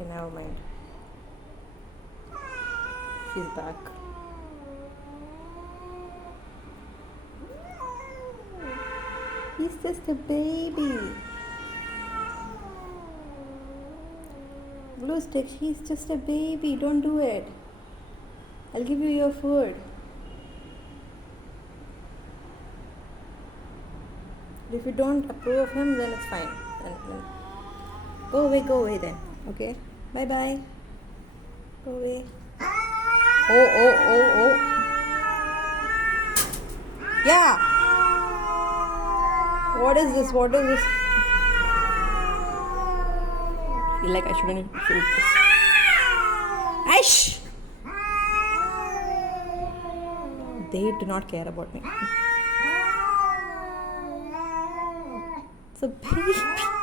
Okay, never mind. She's back. He's just a baby. Blue stick, he's just a baby. Don't do it. I'll give you your food. If you don't approve of him, then it's fine. Then go away then. Okay? Bye bye. Go away. Oh. Yeah. What is this? I feel like I shouldn't shoot this. Aish! They do not care about me. It's a baby.